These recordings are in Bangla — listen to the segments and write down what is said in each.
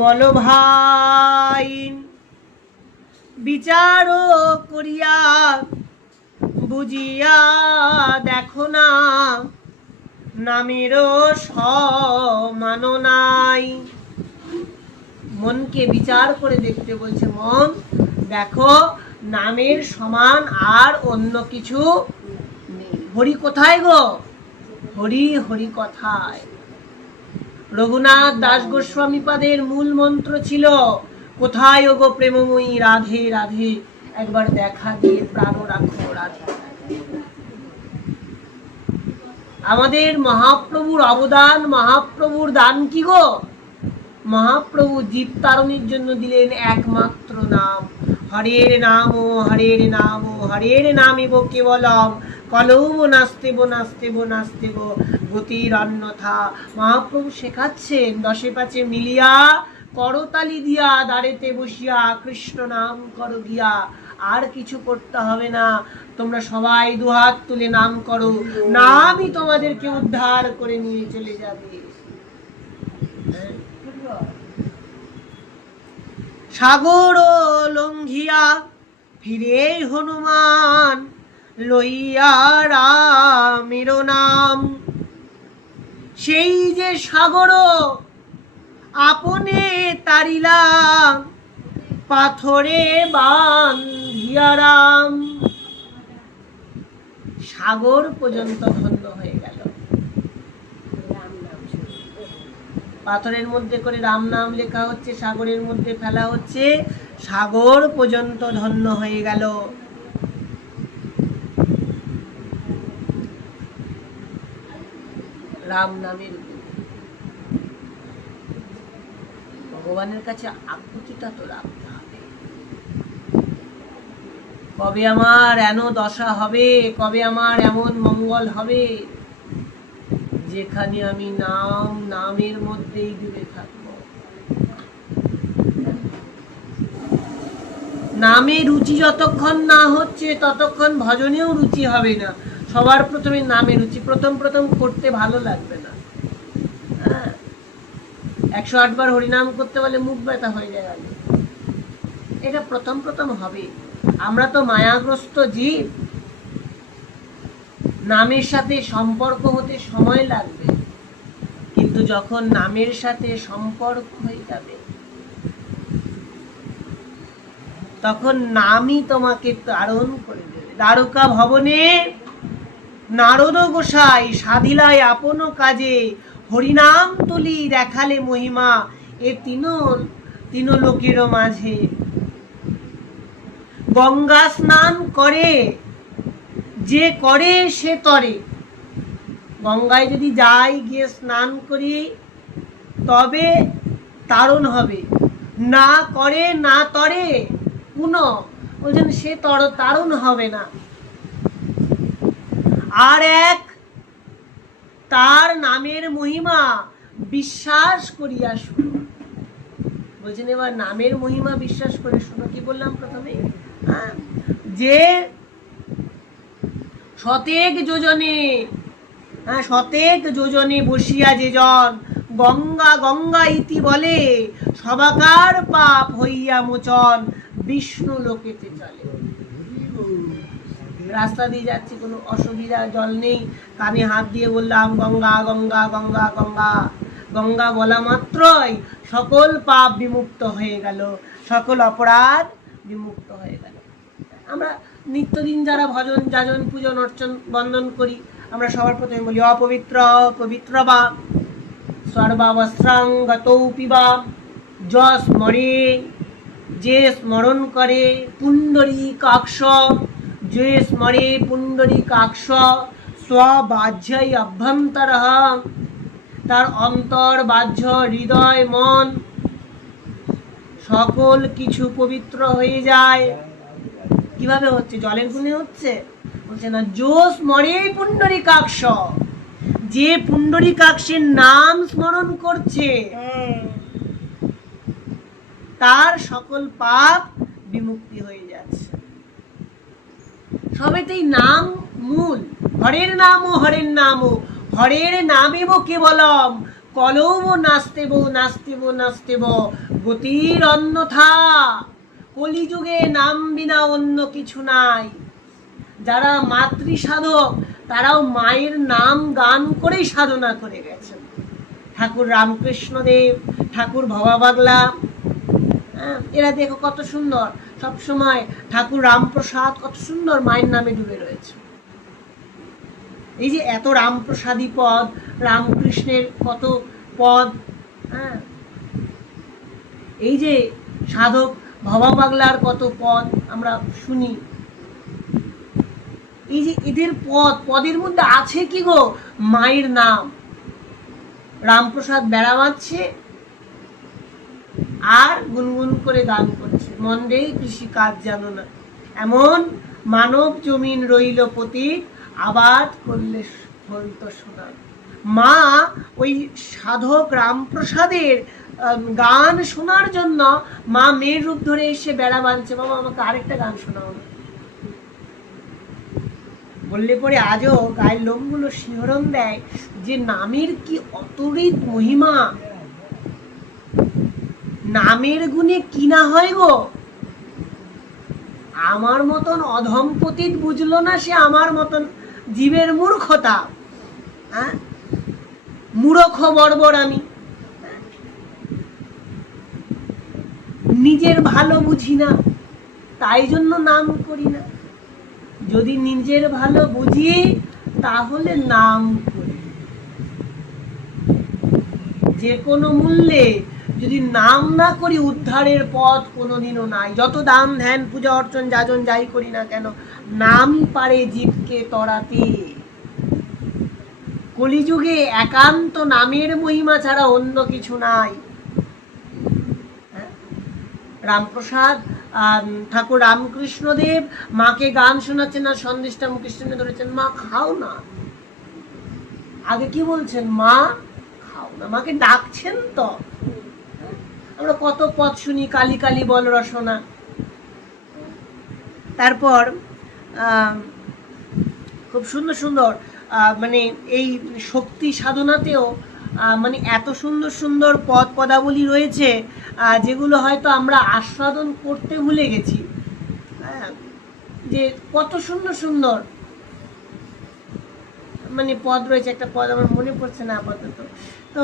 বলো ভাই বিচার করিয়া বুঝিয়া দেখো না নামেরও সমান নাই। মনকে বিচার করে দেখতে বলছে, মন দেখো নামের সমান আর অন্য কিছু নেই। হরি কোথায় গো? হরি হরি কথায়। রঘুনাথ দাস গোস্বামী পাদের মূল মন্ত্র ছিল, কোথায় গো প্রেমময়ী রাধে রাধে, একবার দেখা দিয়ে প্রাণ রাখো রাধে। আমাদের মহাপ্রভুর অবদান, মহাপ্রভুর দান কি গো? মহাপ্রভু জীব তারণের জন্য দিলেন একমাত্র নাম, হরের নাম ও হরের নাম ও হরের নামেব কেবলম কলৌব নাস্তেব নাস্তেব নাস্তেব গতির অন্যথা। মহাপ্রভু শেখাচ্ছেন, দশে পাঁচে মিলিয়া করতালি দিয়া দাঁড়েতে বসিয়া কৃষ্ণ নাম করো গিয়া। আর কিছু করতে হবে না, তোমরা সবাই দুহাত তুলে নাম করো, নামই তোমাদেরকে উদ্ধার করে নিয়ে চলে যাবে। সাগর লঙ্ঘিয়া ফিরে হনুমান লইয়া রামের নাম। সেই যে সাগর আপনে তারিলা পাথরে বান্ধিয়া রাম। সাগর পর্যন্ত ধন্য হয়ে গেল, পাথরের মধ্যে করে রাম নাম লেখা হচ্ছে, সাগরের মধ্যে ফেলা হচ্ছে, সাগর পর্যন্ত ধন্য হয়ে গেল। রাম নামের ভগবানের কাছে আকুতিটা তো রাখতে হবে। কবে আমার এমন দশা হবে, কবে আমার এমন মঙ্গল হবে যেখানে আমি নামের মধ্যেই ডুবে থাকব। নামে রুচি যতক্ষণ না হচ্ছে ততক্ষণ ভজনেও রুচি হবে না। সবার প্রথমে নামে রুচি, প্রথম করতে ভালো লাগবে না। 108 বার হরিনাম করতে বলে মুখ ব্যথা হয়ে যায়, এটা প্রথম হবে। আমরা তো মায়াগ্রস্ত জীব, নামের সাথে সম্পর্ক হতে সময় লাগবে, কিন্তু যখন নামের সাথে সম্পর্ক হয়ে যাবে তখন নামই তোমাকে তারণ করে দেবে। দ্বারকা ভবনে নারদ গোসাই সাধিলায় আপন কাজে হরিনাম তুলি দেখালে মহিমা এ তিন লোকের মাঝে। গঙ্গা স্নান করে যে করে সে তরে, গঙ্গায় যদি যাই গিয়ে স্নান করি তবে তারণ হবে, না করে না তরে পুনঃ বলছেন সে তারণ হবে না। আর এক তার নামের মহিমা বিশ্বাস করিয়া শুনো, বলছেন এবার নামের মহিমা বিশ্বাস করে শুনো। কি বললাম প্রথমে? যে শতেক যোজনে বসিয়া যে জন গঙ্গা গঙ্গা ইতি বলে সবাকার পাপ হইয়া মোচন বিষ্ণু লোকেতে চলে। রাস্তা দিয়ে যাচ্ছি, কোনো অসুবিধা, জল নেই, কানে হাত দিয়ে বললাম গঙ্গা গঙ্গা গঙ্গা গঙ্গা। গঙ্গা বলা মাত্রই সকল পাপ বিমুক্ত হয়ে গেল, সকল অপরাধ বিমুক্ত হয়ে গেল। আমরা নিত্যদিন যারা ভজন যাজন পূজন অর্চন বন্দন করি, আমরা সবার প্রথমে বলি অপবিত্র পবিত্র বা সর্বাবস্ত্রাং গতৌ পিবা। যশ স্মরে, যে স্মরণ করে পুণ্ডরীকাক্ষ, যে স্মরে পুণ্ডরীকাক্ষ স্ববাহ্যই অভ্যন্তরঃ, তার অন্তর বাহ্য হৃদয় মন সকল কিছু পবিত্র হয়ে যায়। কিভাবে হচ্ছে? জলের গুণে হচ্ছে? বলছে না, যোস মরে পুণ্ডরীকাক্ষ, যে পুণ্ডরীকাক্ষের নাম স্মরণ করছে তার সকল পাপ বিমুক্তি হয়ে যাচ্ছে। সবেতেই নাম মূল। হরের নাম ও হরের নাম ও হরের নামেব কেবলম কলৌব নাস্তেব নাস্তেব নাস্তেব গতির অন্যথা, কলিযুগে নাম বিনা অন্য কিছু নাই। যারা মাতৃ সাধক তারাও মায়ের নাম গান করেই সাধনা করে গেছেন। ঠাকুর রামকৃষ্ণদেব, ঠাকুর ভবা পাগলা, এরা দেখো কত সুন্দর, সব সময় ঠাকুর রামপ্রসাদ কত সুন্দর মায়ের নামে ডুবে রয়েছে। এই যে এত রামপ্রসাদী পদ, রামকৃষ্ণের কত পদ, এই যে সাধক ভবা পাগলার কত পদ আমরা শুনি। এই যে এদের পদের মধ্যে আছে কি গো? মায়ের নাম। রামপ্রসাদ বেড়া বাঁধছে আর গুনগুন করে গান করছে, মন্দেই কৃষি কাজ জানো না, এমন মানব জমিন রইল পতিত, আবাদ করলে ফলত সোনা। মা ওই সাধক রামপ্রসাদের গান শোনার জন্য মা মেয়ের রূপ ধরে এসে বেড়া বাঁধছে, বাবা আমাকে আরেকটা গান শোনাও না। বললে পরে আজও গায়ের লোমগুলো শিহরণ দেয় যে নামের কি অতরিত মহিমা, নামের গুণে কি না হয় গো। আমার মতন অধম পতিত বুঝলো না সে আমার মতন জীবের মূর্খতা। মূর্খ বর্বর আমি, নিজের ভালো বুঝি না, তাই জন্য নাম করি না। যদি নিজের ভালো বুঝি তাহলে নাম করি। যে কোনো মূল্যে যদি নাম না করি উদ্ধারের পথ কোনোদিনও নাই। যত দান ধ্যান পূজা অর্চন যাজন যাই করি না কেন, নামই পারে জীবকে তরাতে। কলিযুগে একান্ত নামের মহিমা ছাড়া অন্য কিছু নাই। রামপ্রসাদ ঠাকুর রামকৃষ্ণদেব মাকে গান শোনাচ্ছেন আর সন্দেশটা মুখের সামনে ধরেছেন, মা খাও না। আগে কি বলছেন? মা খাও না, মাকে ডাকছেন তো। আমরা কত পদ শুনি, কালী কালী বল রসনা। তারপর খুব সুন্দর সুন্দর মানে এই শক্তি সাধনাতেও মানে এত সুন্দর সুন্দর পদ পদাবলী রয়েছে যেগুলো হয়তো আমরা আস্বাদন করতে ভুলে গেছি। যে কত সুন্দর সুন্দর মানে পদ রয়েছে। একটা পদ আমার মনে পড়ছে না আপাতত, তো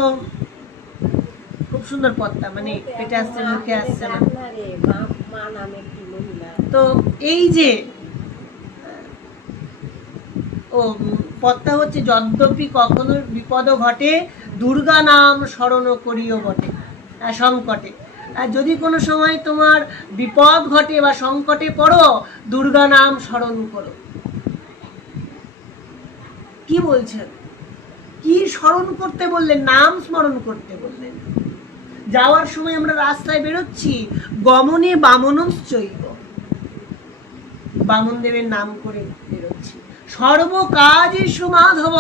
খুব সুন্দর পদটা, মানে পেটে আসছে মুখে আসছে না। তো এই যে পদটা হচ্ছে, যদ্যপি কখনো বিপদ ঘটে দুর্গা নাম স্মরণ করিও বটে সংকটে। যদি কোনো সময় তোমার বিপদ ঘটে বা সংকটে পড়ো, দুর্গা নাম স্মরণ করো। কি বলছেন? কি স্মরণ করতে বললেন? নাম স্মরণ করতে বললেন। যাওয়ার সময় আমরা রাস্তায় বেরোচ্ছি, গমনে বামনশ্চৈব, বামন দেবের নাম করে বেরোচ্ছি। সর্বকাজে সুমাধব,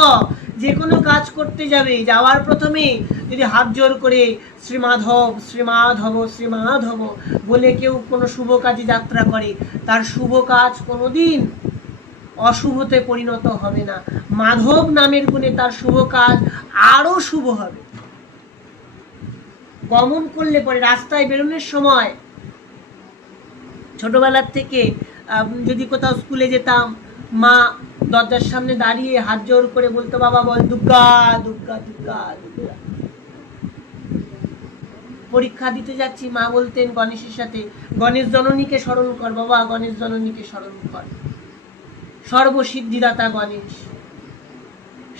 যে কোনো কাজ করতে যাবে যাওয়ার প্রথমে যদি হাত জোর করে শ্রীমাধব শ্রীমাধব শ্রীমাধব বলে কেউ কোনো শুভ কাজে যাত্রা করে, তার শুভ কাজ কোনোদিন অশুভতে পরিণত হবে না। মাধব নামের গুণে তার শুভ কাজ আরো শুভ হবে। গমন করলে পরে রাস্তায় বেরোনোর সময়, ছোটবেলার থেকে যদি কোথাও স্কুলে যেতাম, মা দরজার সামনে দাঁড়িয়ে হাত জোর করে বলতো, বাবা বল দুর্গা দুর্গা দুর্গা দুর্গা। পরীক্ষা দিতে যাচ্ছি, মা বলতেন গণেশের সাথে, গণেশ জননীকে স্মরণ কর বাবা, গণেশ জননীকে স্মরণ কর, সর্বসিদ্ধিদাতা গণেশ।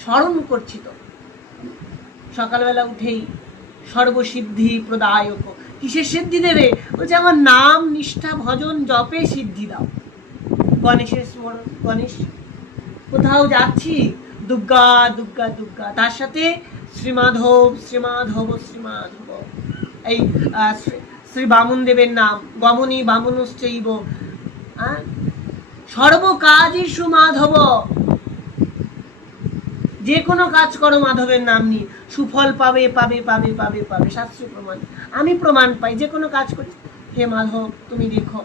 স্মরণ করছি তো সকালবেলা উঠেই, সর্বসিদ্ধি প্রদায়ক। কিসের সিদ্ধি দেবে? বলছে আমার নাম নিষ্ঠা ভজন জপে সিদ্ধি দাও। গণেশের স্মরণ, গণেশ। কোথাও যাচ্ছি, দুর্গা দুর্গা দুর্গা, তার সাথে শ্রীমাধব শ্রীমাধব শ্রীমাধব। এই শ্রী বামন দেবের নাম, গমনী বামনশ্চৈব, সর্বকাজই সুমাধব। যে কোনো কাজ করো মাধবের নাম নিয়ে, সুফল পাবে পাবে পাবে পাবে পাবে, শাস্ত্রীয় প্রমাণ। আমি প্রমাণ পাই, যে কোনো কাজ করি, হে মাধব তুমি দেখো।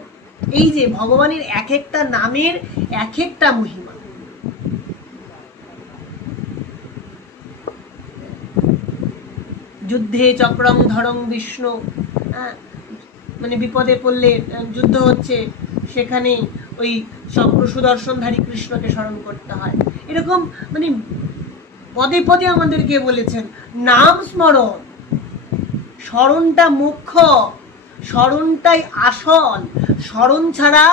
এই যে ভগবানের এক একটা নামের এক একটা মহিমা। যুদ্ধে চক্রং ধরং বিষ্ণু, হ্যাঁ, মানে বিপদে পড়লে, যুদ্ধ হচ্ছে, সেখানে ওই চক্র সুদর্শনধারী কৃষ্ণকে স্মরণ করতে হয়। এরকম মানে পদে পদে আমাদেরকে বলেছেন নাম স্মরণ, স্মরণটা মুখ্য, স্মরণটাই আসল, স্মরণ ছাড়া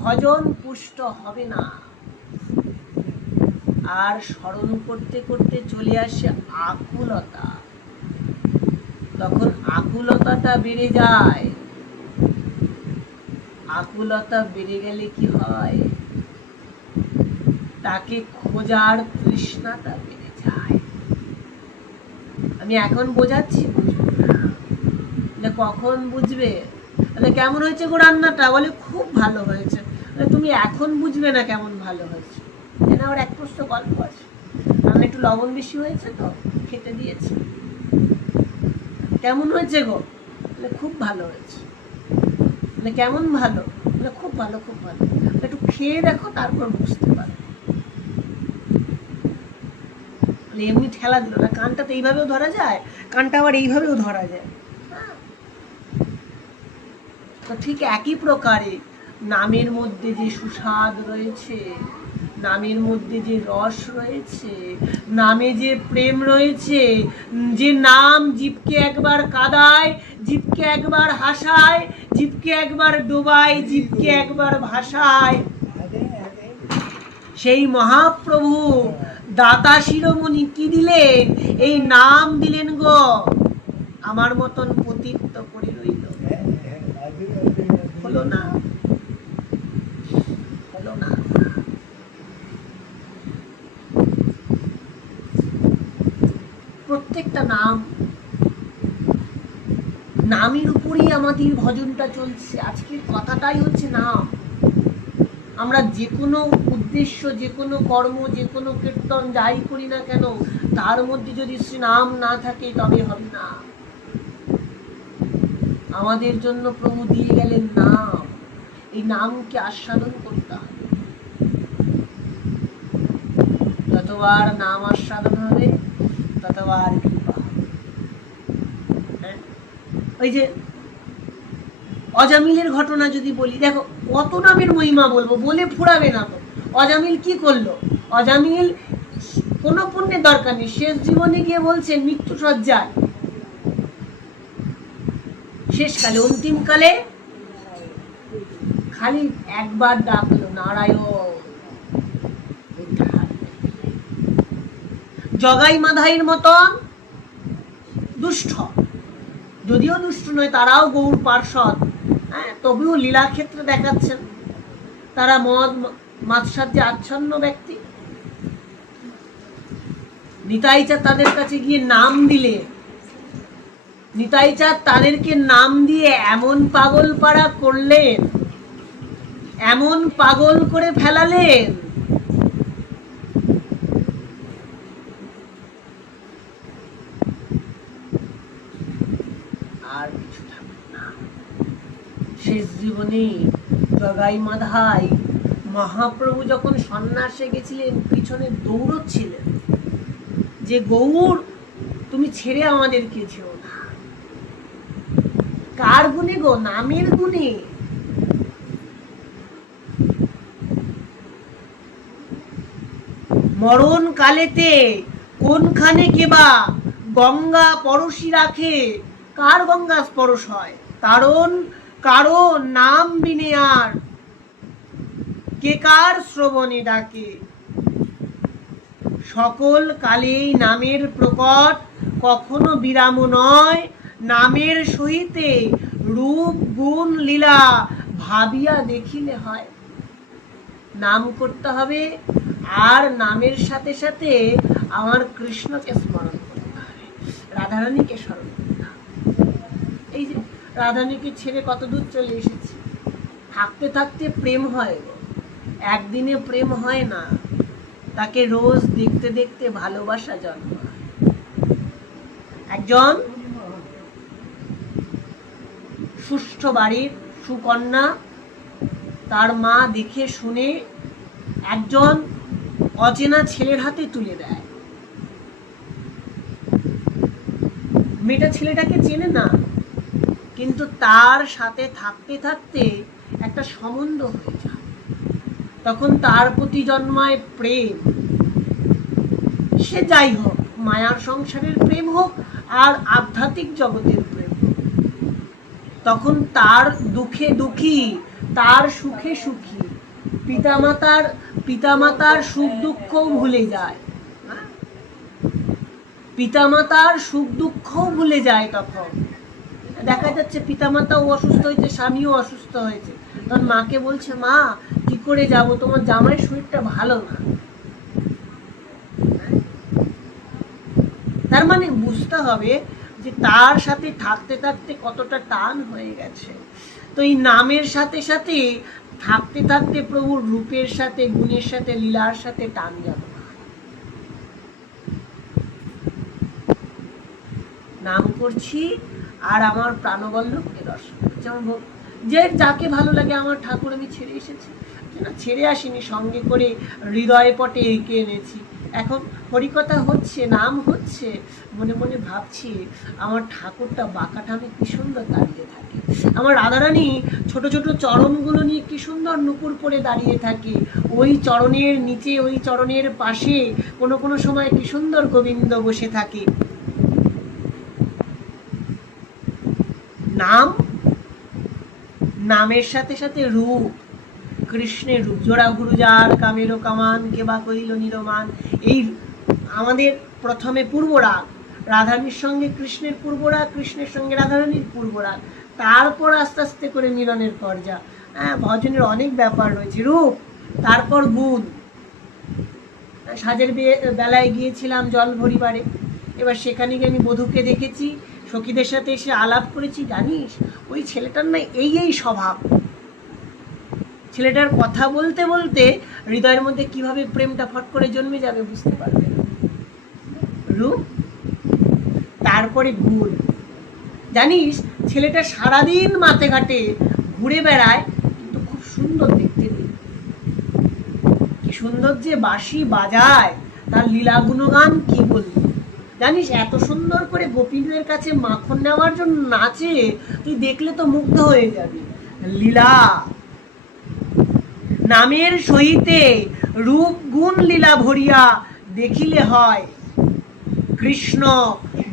ভজন পুষ্ট হবে না। আর স্মরণ করতে করতে চলে আসে আকুলতা, তখন আকুলতাটা বেড়ে যায়। আকুলতা বেড়ে গেলে কি হয়, তাকে খোঁজার তৃষ্ণাটা বেড়ে যায়। আমি এখন বোঝাচ্ছি, বুঝবে কখন বুঝবে? তাহলে কেমন হয়েছে গো রান্নাটা? বলে খুব ভালো হয়েছে। তুমি এখন বুঝবে না কেমন ভালো হয়েছে, এখানে আবার এক প্রশ্ন গল্প আছে, রান্না একটু লবণ বেশি হয়েছে তো খেতে দিয়েছে। কেমন হয়েছে গো? বলে খুব ভালো হয়েছে। বলে কেমন ভালো? বলে খুব ভালো, খুব ভালো। একটু খেয়ে দেখো, তারপর বুঝতে পারো। এমনি ঠেলা দিল না, কানটা তো এইভাবেও ধরা যায়, কানটা আবার এইভাবেও ধরা যায়। তো ঠিক একই প্রকারে নামের মধ্যে যে সুস্বাদ রয়েছে, নামের মধ্যে যে রস রয়েছে, নামে যে প্রেম রয়েছে, যে নাম জীবকে একবার কাঁদায়, জীবকে একবার হাসায়, জীবকে একবার ডোবায়, জীবকে একবার ভাসায়, সেই মহাপ্রভু দাতা শিরোমণি কি দিলেন? এই নাম দিলেন গো, আমার মতন পতিত করে রইল। হলো না, হলো না। প্রত্যেকটা নাম, নামের উপরেই আমাদের ভজনটা চলছে। আজকের কথাটাই হচ্ছে নাম। আমরা যে কোনো উদ্দেশ্য, যে কোনো কর্ম, যে কোনো কীর্তন যাই করি না কেন, তার মধ্যে যদি শ্রী নাম না থাকে তবে হবে না। আমাদের জন্য প্রভু দিয়ে গেলেন নাম, এই নামকে আস্বাদন করতে হবে। যতবার নাম আস্বাদন হবে ততবার কৃপা হবে। ওই যে অজামিলের ঘটনা যদি বলি, দেখো কত নামের মহিমা বলবো, বলে ফুরাবে না তো। অজামিল কি করলো? অজামিল কোনো পুণ্যের দরকার নেই, শেষ জীবনে গিয়ে বলছেন মৃত্যু সজ্জায়, শেষকালে অন্তিমকালে খালি একবার ডাকলো নারায়ণ। জগাই মাধাইয়ের মতন দুষ্ট, যদিও দুষ্ট নয়, তারাও গৌর পার্ষদ, হ্যাঁ, তবুও লীলাক্ষেত্রে দেখাচ্ছেন তারা মদ মাৎসার্যে আচ্ছন্ন ব্যক্তি। নিতাই চাঁদ তাদের কাছে গিয়ে নাম দিলে, নিতাই চাঁদ তাদেরকে নাম দিয়ে এমন পাগল পাড়া করলেন, এমন পাগল করে ফেলালেন, আর কিছু থাকবে না। শেষ জীবনে জগাই মাধাই মহাপ্রভু যখন সন্ন্যাসে গেছিলেন, পিছনে দৌড়চ্ছিলেন যে গৌর তুমি ছেড়ে আমাদেরকে যেও না। কার গুণে গো? নামের গুণে। মরণ কালেতে কোনখানে কেবা গঙ্গা পরশি রাখে, কার গঙ্গা স্পর্শ হয়? কারণ কারো নাম বিনে আর কে কার শ্রবণে ডাকে। সকল কালেই নামের প্রকট, কখনো বিরাম নয়। নামের সহিতে রূপ গুণ লীলা ভাবিয়া দেখিলে হয়। নাম করতে হবে, আর নামের সাথে সাথে আমার কৃষ্ণকে স্মরণ করতে হবে, রাধারানীকে স্মরণ করতে হবে। এই যে রাধারানীকে ছেড়ে কত দূর চলে এসেছি, থাকতে থাকতে প্রেম হয় গো, একদিনে প্রেম হয় না, তাকে রোজ দেখতে দেখতে ভালোবাসা জন্মায়। একজন সুষ্ঠ বাড়ির সুকন্যা, তার মা দেখে শুনে একজন অচেনা ছেলের হাতে তুলে দেয়। মেয়েটা ছেলেটাকে চেনে না, কিন্তু তার সাথে থাকতে থাকতে একটা সম্বন্ধ হয়ে যায়, তখন তার প্রতি জন্মায় প্রেম। সে যাই হোক, মায়ার সংসারের প্রেম হোক আর আধ্যাত্মিক জগতের প্রেম হোক, তখন তার দুঃখে দুঃখী, তার সুখে সুখী, পিতামাতার সুখ দুঃখও ভুলে যায়, পিতামাতার সুখ দুঃখও ভুলে যায়। তখন দেখা যাচ্ছে পিতামাতাও অসুস্থ হয়েছে, স্বামীও অসুস্থ হয়েছে, তখন মাকে বলছে, মা কি করে যাব, তোমার জামাইয়ের শরীরটা ভালো না। তার মানে বুঝতে হবে যে তার সাথে থাকতে থাকতে কতটা টান হয়ে গেছে। তো এই নামের সাথে সাথে থাকতে থাকতে প্রভুর রূপের সাথে, গুণের সাথে, লীলার সাথে টান যাবে। নাম করছি আর আমার প্রাণবল্লভকে দর্শন করছি। আমার যে যাকে ভালো লাগে, আমার ঠাকুর আমি ছেড়ে এসেছি না, ছেড়ে আসিনি, সঙ্গে করে হৃদয় পটে এঁকে এনেছি। এখন হরিকথা হচ্ছে, নাম হচ্ছে, মনে মনে ভাবছি আমার ঠাকুরটা বাঁকাঠামে কি সুন্দর দাঁড়িয়ে থাকে, আমার রাধারানী ছোট ছোট চরণগুলো নিয়ে কি সুন্দর নুপুর পরে দাঁড়িয়ে থাকে, ওই চরণের নিচে, ওই চরণের পাশে কোনো কোনো সময় কি সুন্দর গোবিন্দ বসে থাকে। নাম, নামের সাথে সাথে রূপ, কৃষ্ণের রূপ। জোড়া গুরু যার কামেরও কামান, কেবা কইল নিরমান। এই আমাদের প্রথমে পূর্বরাগ, রাধারানীর সঙ্গে কৃষ্ণের পূর্বরাগ, কৃষ্ণের সঙ্গে রাধারানীর পূর্বরাগ, তারপর আস্তে আস্তে করে মিলনের পর্যা। ভজনের অনেক ব্যাপার রয়েছে। রূপ, তারপর গুণ। সাজের বেলায় গিয়েছিলাম জল ভরিবারে, এবার সেখানে গিয়ে আমি বধূকে দেখেছি, সখীদের সাথে এসে আলাপ করেছি। জানিস ওই ছেলেটার না এই স্বভাব। ছেলেটার কথা বলতে বলতে হৃদয়ের মধ্যে কিভাবে প্রেমটা ফট করে জন্মে যাবে বুঝতে পারবে। রূপ, তারপরে গুণ। জানিস ছেলেটা সারাদিন মাঠে ঘাটে ঘুরে বেড়ায়, কিন্তু খুব সুন্দর দেখতে, কি সুন্দর যে বাঁশি বাজায়, তার লীলা গুণগান কি বলবো। জানিস এত সুন্দর করে গোপীদের কাছে মাখন নেওয়ার জন্য নাচে, তুই দেখলে তো মুগ্ধ হয়ে যাবি। লীলা, নামের সহিতে রূপ গুণ লীলা ভরিয়া দেখিলে হয়। কৃষ্ণ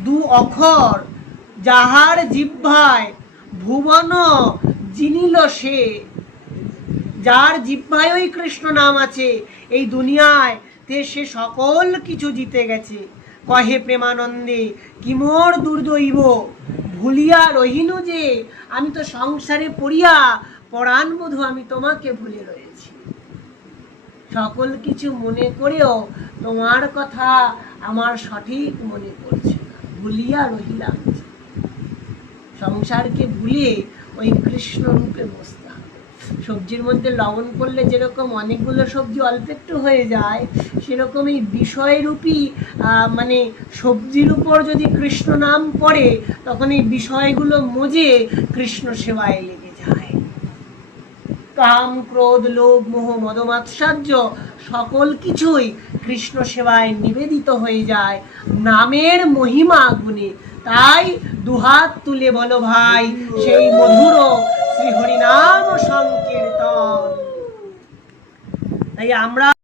দু অক্ষর যাহার জিহ্বায়, ভুবন জিনিল সে। যার জিহ্বায় ওই কৃষ্ণ নাম আছে, এই দুনিয়ায় তে সে সকল কিছু জিতে গেছে। কহে প্রেমানন্দে কি মোর দুর্দৈব, ভুলিয়া রহিনু যে আমি তো সংসারে পড়িয়া, পরাণ বধূ আমি তোমাকে ভুলে রয়েছি। সকল কিছু মনে করেও তোমার কথা আমার সঠিক মনে পড়ছে না, ভুলিয়া রহিলাম। সংসারকে ভুলে ওই কৃষ্ণ রূপে বসতে হবে। সবজির মধ্যে লবণ করলে যেরকম অনেকগুলো সবজি অল্প একটু হয়ে যায়, সেরকম এই বিষয়রূপী মানে সবজির উপর যদি কৃষ্ণ নাম পড়ে, তখন এই বিষয়গুলো মজে কৃষ্ণ সেবায় লেগে যায়। কাম, ক্রোধ, লোভ, মোহ, মদমাৎসর্য সকল কিছুই কৃষ্ণ সেবায় নিবেদিত হয়ে যায় নামের মহিমা গুণে। তাই দুহাত তুলে বলো ভাই সেই মধুর শ্রী হরিনাম সংকীর্তন। তাই আমরা